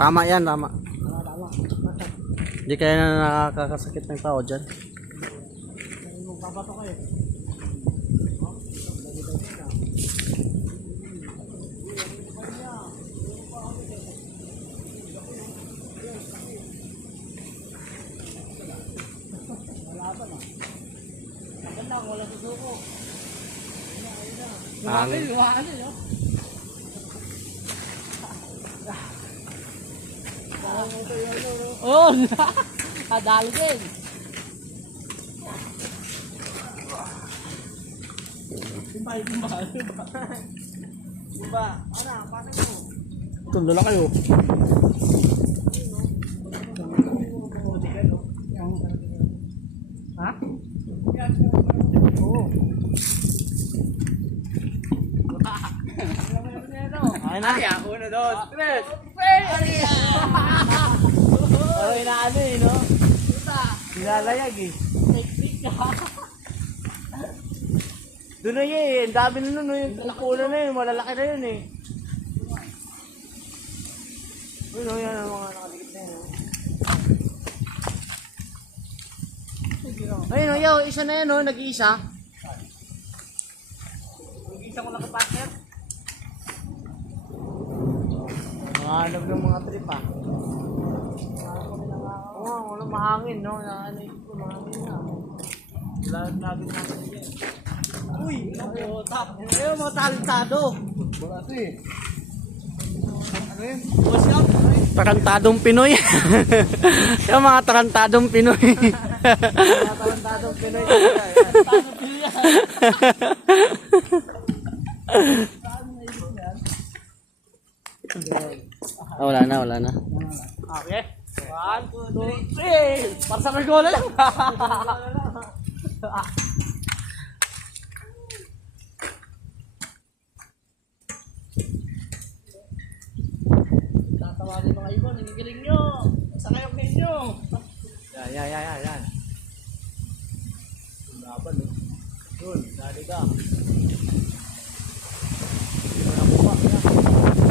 Tama yan, tama. Tama. Hindi kaya na nakakasakit ng tao dyan. Babato kayo. Wala susuko. Hangin. Oh, kadali din. Diba? Ano, patay mo. Tulo lang kayo. Ha? Oo. Ay na. Ay, 1, 2, 3. Pero inaano eh, no? Nilalayag eh. Doon na yun eh, ang dami na nun, yung puno na yun, malalaki na yun eh. Yun o, yan ang mga nakadikit na yun. Ayun o, yaw, isa na yan o, nag-iisa. Nag-iisa ko nakapartner. Mahalog ng mga trip ah. Oo, wala mahangin no, na ano ito, mahangin na. Lahat natin natin yan. Uy, ano, tap. Ayun, mga talentado. Barato eh. Ano yun? What's up? Tarantadong Pinoy. Yung mga tarantadong Pinoy. Mga talentadong Pinoy talaga. Talentadong Pinoy yan. Wala na, wala na. Okay. 1, 2, 3. Para sa Mergola lang. Tatawanin mga ibon, nangigiling nyo. Saan kayong case nyo? Yan. Laban eh. Yun, dali ka.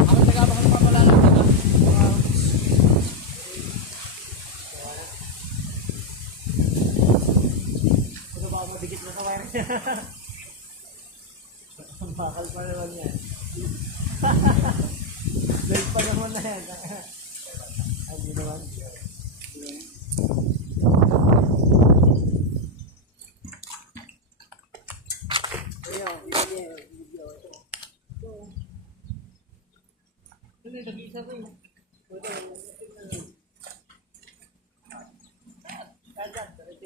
Ako taga baka mapapala lang taga. Ano ba ako dikit na sa wire niya? Ang bakal pa naman yan. Live pa naman na yan. Hindi naman. Ini nag-iisa rin.